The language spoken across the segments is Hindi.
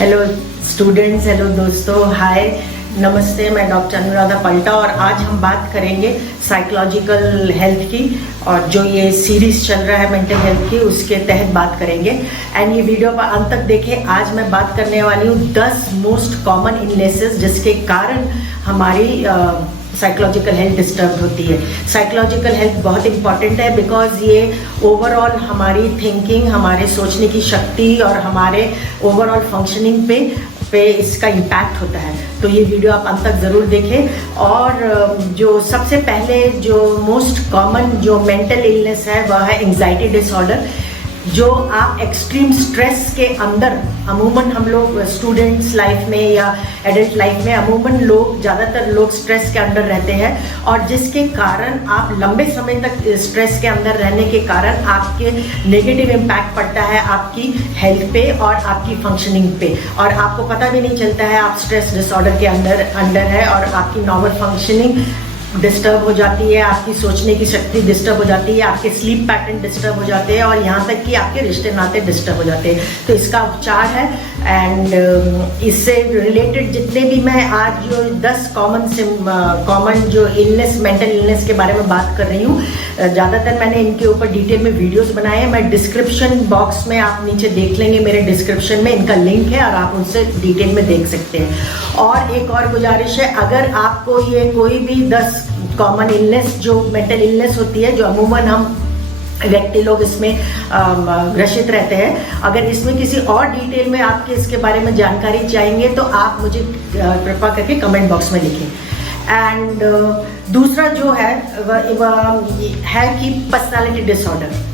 हेलो स्टूडेंट्स, हेलो दोस्तों, हाय, नमस्ते। मैं डॉक्टर अनुराधा पल्टा और आज हम बात करेंगे साइकोलॉजिकल हेल्थ की। और जो ये सीरीज चल रहा है मेंटल हेल्थ की, उसके तहत बात करेंगे। एंड ये वीडियो पर अंत तक देखें। आज मैं बात करने वाली हूँ 10 मोस्ट कॉमन इलनेसेस जिसके कारण हमारी साइकोलॉजिकल हेल्थ डिस्टर्ब होती है। साइकोलॉजिकल हेल्थ बहुत इंपॉर्टेंट है बिकॉज ये ओवरऑल हमारी थिंकिंग, हमारे सोचने की शक्ति और हमारे ओवरऑल फंक्शनिंग पे इसका इम्पैक्ट होता है। तो ये वीडियो आप अंत तक ज़रूर देखें। और जो सबसे पहले जो मोस्ट कॉमन जो मेंटल इलनेस है वह है एंग्जाइटी डिसऑर्डर। जो आप एक्सट्रीम स्ट्रेस के अंदर, अमूमन हम लोग स्टूडेंट्स लाइफ में या एडल्ट लाइफ में अमूमन लोग, ज़्यादातर लोग स्ट्रेस के अंदर रहते हैं और जिसके कारण आप लंबे समय तक स्ट्रेस के अंदर रहने के कारण आपके नेगेटिव इम्पैक्ट पड़ता है आपकी हेल्थ पे और आपकी फंक्शनिंग पे, और आपको पता भी नहीं चलता है आप स्ट्रेस डिसऑर्डर के अंदर है और आपकी नॉर्मल फंक्शनिंग डिस्टर्ब हो जाती है, आपकी सोचने की शक्ति डिस्टर्ब हो जाती है, आपके स्लीप पैटर्न डिस्टर्ब हो जाते हैं और यहाँ तक कि आपके रिश्ते नाते डिस्टर्ब हो जाते हैं। तो इसका उपचार है। एंड इससे रिलेटेड जितने भी मैं आज जो 10 कॉमन जो इलनेस, मेंटल इलनेस के बारे में बात कर रही हूँ, ज़्यादातर मैंने इनके ऊपर डिटेल में वीडियोस बनाए हैं। मैं डिस्क्रिप्शन बॉक्स में, आप नीचे देख लेंगे मेरे डिस्क्रिप्शन में इनका लिंक है और आप उनसे डिटेल में देख सकते हैं। और एक और गुजारिश है, अगर आपको ये कोई भी 10 कॉमन इलनेस जो मेंटल इलनेस होती है, जो अमूमन हम व्यक्ति लोग इसमें ग्रसित रहते हैं, अगर इसमें किसी और डिटेल में आपके इसके बारे में जानकारी चाहेंगे तो आप मुझे कृपा करके कमेंट बॉक्स में लिखें। एंड दूसरा जो है वह है कि पर्सनालिटी डिसऑर्डर।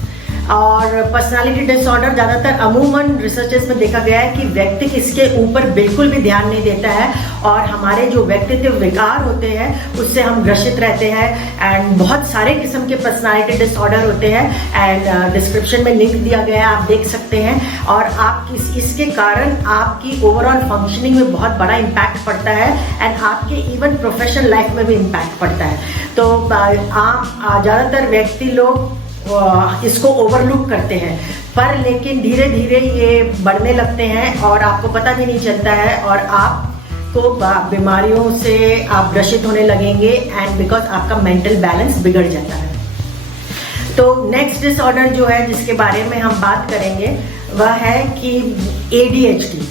और पर्सनालिटी डिसऑर्डर ज़्यादातर अमूमन रिसर्चेस में देखा गया है कि व्यक्ति इसके ऊपर बिल्कुल भी ध्यान नहीं देता है और हमारे जो व्यक्तित्व विकार होते हैं उससे हम ग्रसित रहते हैं। एंड बहुत सारे किस्म के पर्सनालिटी डिसऑर्डर होते हैं एंड डिस्क्रिप्शन में लिंक दिया गया है, आप देख सकते हैं। और आप इसके कारण आपकी ओवरऑल फंक्शनिंग में बहुत बड़ा इम्पैक्ट पड़ता है एंड आपके इवन प्रोफेशनल लाइफ में भी इम्पैक्ट पड़ता है। तो आप ज़्यादातर व्यक्ति लोग इसको ओवरलुक करते हैं, पर लेकिन धीरे धीरे ये बढ़ने लगते हैं और आपको पता भी नहीं चलता है और आपको बीमारियों से आप ग्रसित होने लगेंगे एंड बिकॉज आपका मेंटल बैलेंस बिगड़ जाता है। तो नेक्स्ट डिसऑर्डर जो है जिसके बारे में हम बात करेंगे वह है कि ADHD।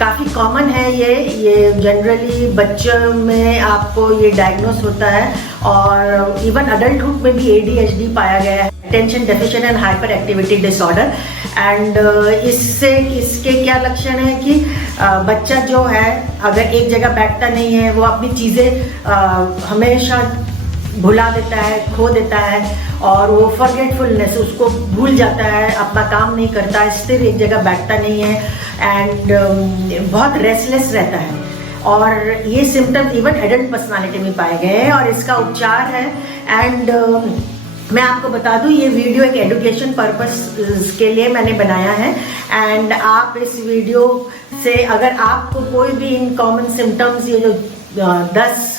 काफ़ी कॉमन है ये जनरली बच्चों में आपको ये डायग्नोस होता है और इवन अडल्टहुड में भी ADHD पाया गया है, attention deficient and hyper activity disorder. And इसके क्या लक्षण है कि बच्चा जो है अगर एक जगह बैठता नहीं है, वो अपनी चीज़ें हमेशा भुला देता है, खो देता है और वो फॉरगेटफुलनेस, उसको भूल जाता है, अपना काम नहीं करता है, स्थिर एक जगह बैठता नहीं है एंड बहुत रेस्टलेस रहता है। और ये सिम्टम्स इवन एडल्ट पर्सनालिटी में पाए गए हैं और इसका उपचार है। एंड मैं आपको बता दूं, ये वीडियो एक एजुकेशन पर्पस के लिए मैंने बनाया है एंड आप इस वीडियो से अगर आपको कोई भी इन कॉमन सिम्टम्स, ये जो 10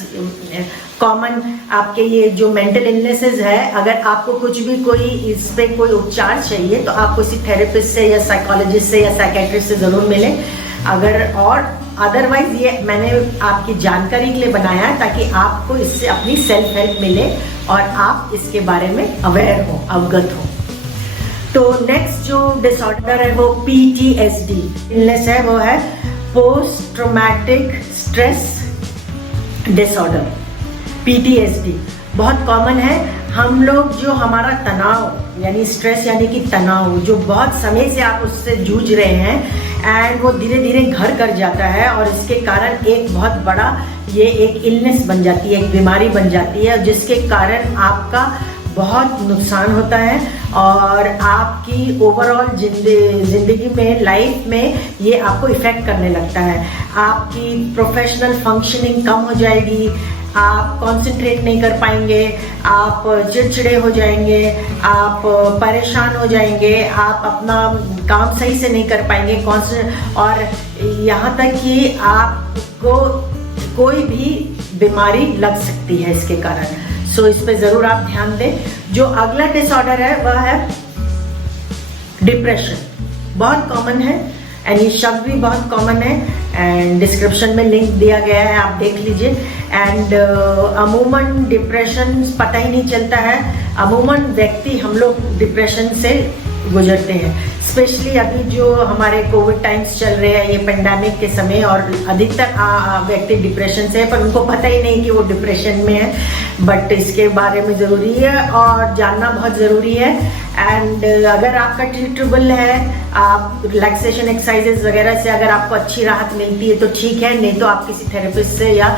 कॉमन आपके ये जो मेंटल इलनेसेस है, अगर आपको कुछ भी कोई इस पे कोई उपचार चाहिए तो आप किसी थेरेपिस्ट से या साइकोलॉजिस्ट से या साइकेट्रिस्ट से ज़रूर मिलें। अगर और अदरवाइज ये मैंने आपकी जानकारी के लिए बनाया है ताकि आपको इससे अपनी सेल्फ हेल्प मिले और आप इसके बारे में अवेयर हो, अवगत हो। तो नेक्स्ट जो डिसऑर्डर है वो PTSD इलनेस है, वो है post traumatic stress disorder. PTSD बहुत कॉमन है। हम लोग जो हमारा तनाव यानी स्ट्रेस यानी कि तनाव जो बहुत समय से आप उससे जूझ रहे हैं एंड वो धीरे धीरे घर कर जाता है और इसके कारण एक बहुत बड़ा ये एक इलनेस बन जाती है, एक बीमारी बन जाती है जिसके कारण आपका बहुत नुकसान होता है और आपकी ओवरऑल जिंदगी में, लाइफ में ये आपको इफेक्ट करने लगता है। आपकी प्रोफेशनल फंक्शनिंग कम हो जाएगी, आप कंसंट्रेट नहीं कर पाएंगे, आप चिड़चिड़े हो जाएंगे, आप परेशान हो जाएंगे, आप अपना काम सही से नहीं कर पाएंगे और यहाँ तक कि आपको कोई भी बीमारी लग सकती है इसके कारण। सो इस पे ज़रूर आप ध्यान दें। जो अगला डिसऑर्डर है वह है डिप्रेशन। बहुत कॉमन है एंड ये शब्द भी बहुत कॉमन है एंड डिस्क्रिप्शन में लिंक दिया गया है, आप देख लीजिए। एंड अमूमन डिप्रेशन पता ही नहीं चलता है, अमूमन व्यक्ति हम लोग डिप्रेशन से गुजरते हैं, स्पेशली अभी जो हमारे कोविड टाइम्स चल रहे हैं, ये पेंडेमिक के समय, और अधिकतर व्यक्ति डिप्रेशन से है पर उनको पता ही नहीं कि वो डिप्रेशन में है। बट इसके बारे में ज़रूरी है और जानना बहुत ज़रूरी है। एंड अगर आपका ट्रीटेबल है, आप रिलैक्सेशन एक्सरसाइजेज वगैरह से अगर आपको अच्छी राहत मिलती है तो ठीक है, नहीं तो आप किसी थेरेपिस्ट से या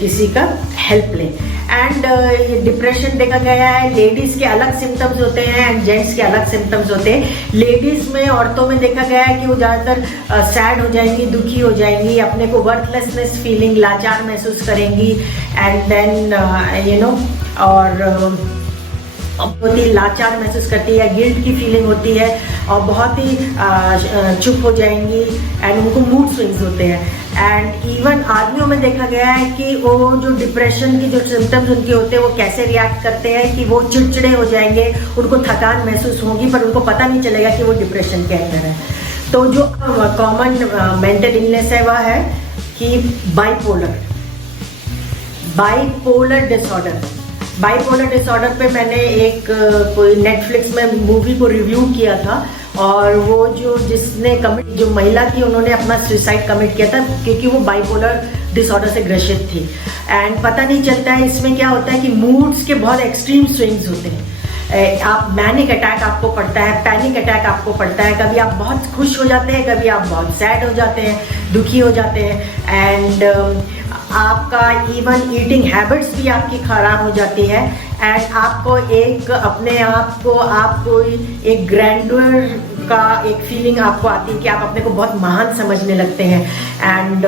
किसी का हेल्प लें। एंड ये डिप्रेशन देखा गया है, लेडीज़ के अलग सिम्टम्स होते हैं एंड जेंट्स के अलग सिम्टम्स होते हैं। लेडीज़ में, औरतों में देखा गया है कि वो ज़्यादातर सैड हो जाएंगी, दुखी हो जाएंगी, अपने को वर्थलेसनेस फीलिंग, लाचार महसूस करेंगी एंड देन और बहुत ही लाचार महसूस करती है, गिल्ट की फीलिंग होती है और बहुत ही चुप हो जाएंगी एंड उनको मूड स्विंग्स होते हैं। एंड इवन आदमियों में देखा गया है कि वो जो डिप्रेशन की जो सिम्टम्स उनके होते हैं वो कैसे रिएक्ट करते हैं कि वो चिड़चिड़े हो जाएंगे, उनको थकान महसूस होगी पर उनको पता नहीं चलेगा कि वो डिप्रेशन के अंदर है। तो जो कॉमन मेंटल इलनेस है वह है कि बाइपोलर डिसऑर्डर। बाइपोलर डिसऑर्डर पे मैंने एक कोई नेटफ्लिक्स में मूवी को रिव्यू किया था और वो जो महिला थी उन्होंने अपना सुसाइड कमिट किया था क्योंकि वो बाइपोलर डिसऑर्डर से ग्रसित थी। एंड पता नहीं चलता है इसमें क्या होता है कि मूड्स के बहुत एक्सट्रीम स्विंग्स होते हैं। आप मैनिक अटैक आपको पड़ता है, पैनिक अटैक आपको पड़ता है, कभी आप बहुत खुश हो जाते हैं, कभी आप बहुत सैड हो जाते हैं, दुखी हो जाते हैं। एंड आपका इवन ईटिंग हैबिट्स भी आपकी खराब हो जाती है एंड आपको एक अपने आप को एक ग्रैंडर का एक फीलिंग आपको आती है कि आप अपने को बहुत महान समझने लगते हैं। एंड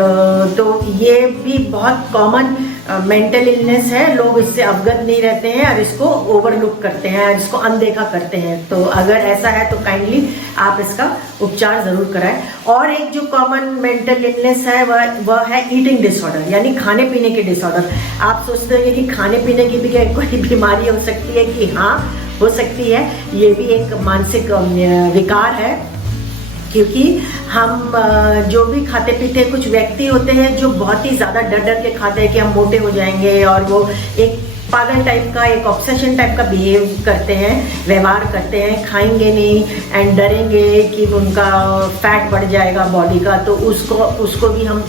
तो ये भी बहुत कॉमन मेंटल इलनेस है, लोग इससे अवगत नहीं रहते हैं और इसको ओवरलुक करते हैं, इसको अनदेखा करते हैं। तो अगर ऐसा है तो काइंडली आप इसका उपचार जरूर कराएं। और एक जो कॉमन मेंटल इलनेस है वह है ईटिंग डिसऑर्डर, यानी खाने पीने के डिसऑर्डर। आप सोचते हैं कि खाने पीने की भी कोई बीमारी हो सकती है, कि हाँ हो सकती है, ये भी एक मानसिक विकार है। क्योंकि हम जो भी खाते पीते, कुछ व्यक्ति होते हैं जो बहुत ही ज़्यादा डर डर के खाते हैं कि हम मोटे हो जाएंगे और वो एक पागल टाइप का, एक ऑब्सेशन टाइप का बिहेव करते हैं, व्यवहार करते हैं, खाएंगे नहीं एंड डरेंगे कि उनका फैट बढ़ जाएगा बॉडी का। तो उसको भी हम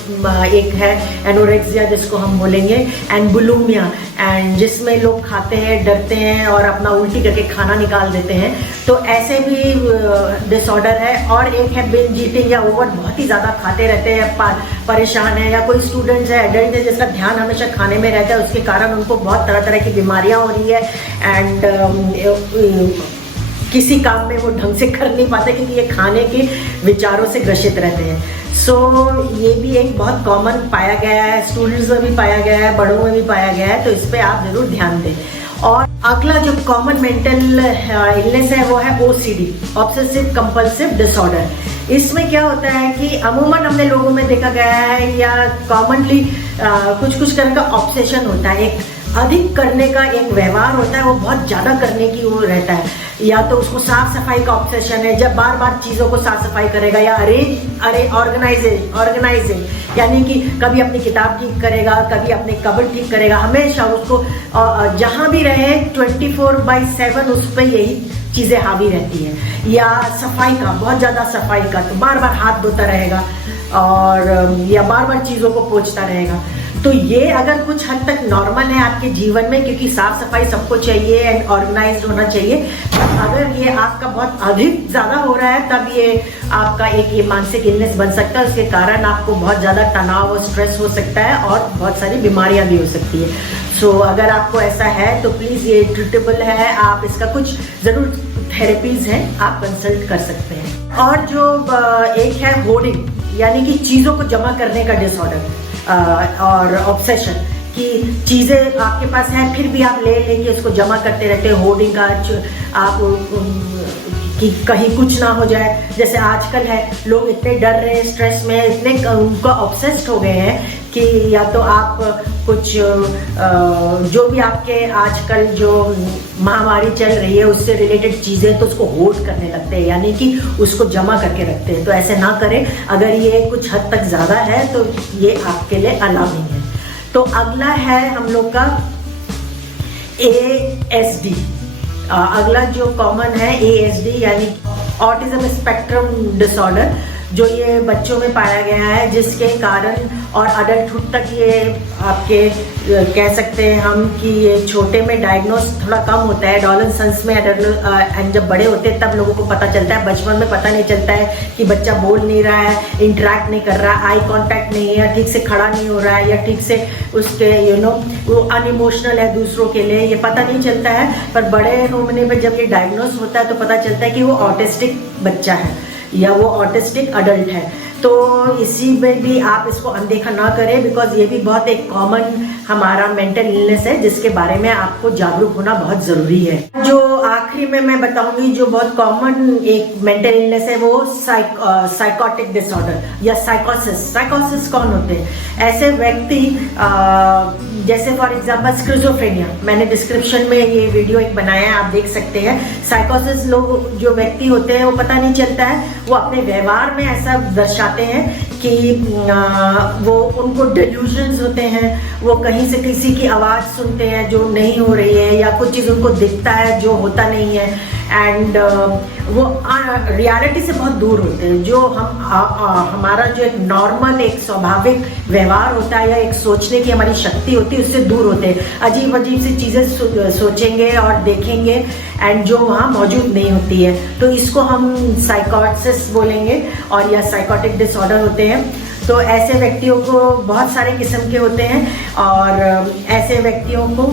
एक है एनोरेक्सिया जिसको हम बोलेंगे, एंड बुलिमिया, एंड जिसमें लोग खाते हैं, डरते हैं और अपना उल्टी करके खाना निकाल देते हैं। तो ऐसे भी डिसऑर्डर है। और एक है बिंज ईटिंग या ओवर, बहुत ही ज़्यादा खाते रहते हैं, परेशान है, या कोई स्टूडेंट्स है, एडल्ट है जिसका ध्यान हमेशा खाने में रहता है, उसके कारण उनको बहुत तरह की बीमारियां हो रही है एंड किसी काम में वो ढंग से कर नहीं पाते क्योंकि ये खाने के विचारों से ग्रसित रहते हैं। सो ये भी एक बहुत कॉमन पाया गया है, स्टूडेंट्स में भी पाया गया है, बड़ों में भी पाया गया है, तो इस पे आप जरूर ध्यान दें। और अगला जो कॉमन मेंटल इलनेस है वो है OCD, ऑब्सेसिव कंपल्सिव डिसऑर्डर। इसमें क्या होता है कि अमूमन हमने लोगों में देखा गया है या कॉमनली कुछ तरह का ऑब्सेशन होता है, एक अधिक करने का एक व्यवहार होता है, वो बहुत ज्यादा करने की वो रहता है। या तो उसको साफ सफाई का ऑब्सेशन है, जब बार बार चीजों को साफ सफाई करेगा, या ऑर्गेनाइजिंग, यानी कि कभी अपनी किताब ठीक करेगा, कभी अपने कबर्ड ठीक करेगा, हमेशा उसको जहां भी रहे 24/7 उस पर यही चीजें हावी रहती है। या सफाई का, बहुत ज्यादा सफाई का, तो बार बार हाथ धोता रहेगा और या बार बार चीजों को पोंछता रहेगा। तो ये अगर कुछ हद तक नॉर्मल है आपके जीवन में, क्योंकि साफ सफाई सबको चाहिए एंड ऑर्गेनाइज्ड होना चाहिए, अगर ये आपका बहुत अधिक ज्यादा हो रहा है तब ये आपका एक ये मानसिक इलनेस बन सकता है। उसके कारण आपको बहुत ज्यादा तनाव और स्ट्रेस हो सकता है और बहुत सारी बीमारियां भी हो सकती है। सो अगर आपको ऐसा है तो प्लीज ये ट्रीटेबल है, आप इसका कुछ जरूर थेरेपीज हैं, आप कंसल्ट कर सकते हैं। और जो एक है होर्डिंग, यानी कि चीजों को जमा करने का डिसऑर्डर और ऑब्सेशन, कि चीजें आपके पास है फिर भी आप ले लेंगे, उसको जमा करते रहते हैं। होर्डिंग का आप कि कहीं कुछ ना हो जाए, जैसे आजकल है लोग इतने डर रहे हैं, स्ट्रेस में इतने उनका ऑब्सेस्ड हो गए हैं कि या तो आप कुछ जो भी आपके आजकल जो महामारी चल रही है उससे रिलेटेड चीज़ें, तो उसको होल्ड करने लगते हैं, यानी कि उसको जमा करके रखते हैं। तो ऐसे ना करें। अगर ये कुछ हद तक ज़्यादा है तो ये आपके लिए अलाउ नहीं है। तो अगला है हम लोग का ASD। अगला जो कॉमन है ASD यानी ऑटिज्म स्पेक्ट्रम डिसऑर्डर, जो ये बच्चों में पाया गया है, जिसके कारण और अडल्टहुड तक ये आपके कह सकते हैं हम कि ये छोटे में डायग्नोस थोड़ा कम होता है, एडोलेसेंस में एंड जब बड़े होते हैं तब लोगों को पता चलता है। बचपन में पता नहीं चलता है कि बच्चा बोल नहीं रहा है, इंटरेक्ट नहीं कर रहा है, आई कांटेक्ट नहीं है, ठीक से खड़ा नहीं हो रहा है, या ठीक से उसके वो अनइमोशनल है दूसरों के लिए, ये पता नहीं चलता है। पर बड़े होने पर जब ये डायग्नोस होता है तो पता चलता है कि वो ऑटिस्टिक बच्चा है या वो ऑटिस्टिक अडल्ट है। तो इसी में भी आप इसको अनदेखा ना करें, बिकॉज ये भी बहुत एक कॉमन हमारा मेंटल इलनेस है जिसके बारे में आपको जागरूक होना बहुत जरूरी है। जो आखिरी में मैं बताऊंगी जो बहुत कॉमन एक मेंटल इलनेस है वो साइकोटिक डिसऑर्डर या साइकोसिस। साइकोसिस कौन होते हैं? ऐसे व्यक्ति जैसे फॉर एग्जांपल स्किज़ोफ्रेनिया, मैंने डिस्क्रिप्शन में ये वीडियो एक बनाया है, आप देख सकते हैं। साइकोसिस लोग जो व्यक्ति होते हैं वो पता नहीं चलता है, वो अपने व्यवहार में ऐसा दर्शाते हैं कि वो उनको डिल्यूजन्स होते हैं, वो कहीं से किसी की आवाज़ सुनते हैं जो नहीं हो रही है, या कुछ चीज़ उनको दिखता है जो होता नहीं है, एंड वो रियलिटी से बहुत दूर होते हैं। जो हमारा जो एक नॉर्मल एक स्वाभाविक व्यवहार होता है या एक सोचने की हमारी शक्ति होती है उससे दूर होते हैं। अजीब अजीब सी चीज़ें सोचेंगे और देखेंगे एंड जो वहाँ मौजूद नहीं होती है, तो इसको हम साइकोसिस बोलेंगे और या साइकोटिक डिसऑर्डर होते हैं। तो ऐसे व्यक्तियों को बहुत सारे किस्म के होते हैं और ऐसे व्यक्तियों को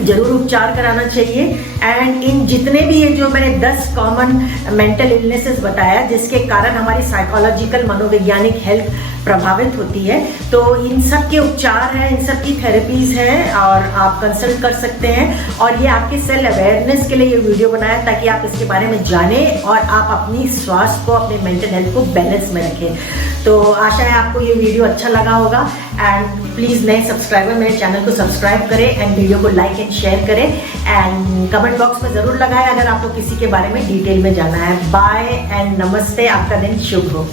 जरूर उपचार कराना चाहिए। एंड इन जितने भी ये जो मैंने 10 कॉमन मेंटल इलनेसेस बताया जिसके कारण हमारी साइकोलॉजिकल मनोवैज्ञानिक हेल्थ प्रभावित होती है, तो इन सब के उपचार हैं, इन सब की थेरेपीज हैं और आप कंसल्ट कर सकते हैं। और ये आपके सेल्फ अवेयरनेस के लिए ये वीडियो बनाया ताकि आप इसके बारे में जानें और आप अपनी स्वास्थ्य को, अपने मेंटल हेल्थ को बैलेंस में रखें। तो आशा है आपको ये वीडियो अच्छा लगा होगा। एंड प्लीज़ नए सब्सक्राइबर मेरे चैनल को सब्सक्राइब करें एंड वीडियो को लाइक एंड शेयर करें एंड कमेंट बॉक्स में ज़रूर लगाएं अगर आपको किसी के बारे में डिटेल में जानना है। बाय एंड नमस्ते, आपका दिन शुभ हो।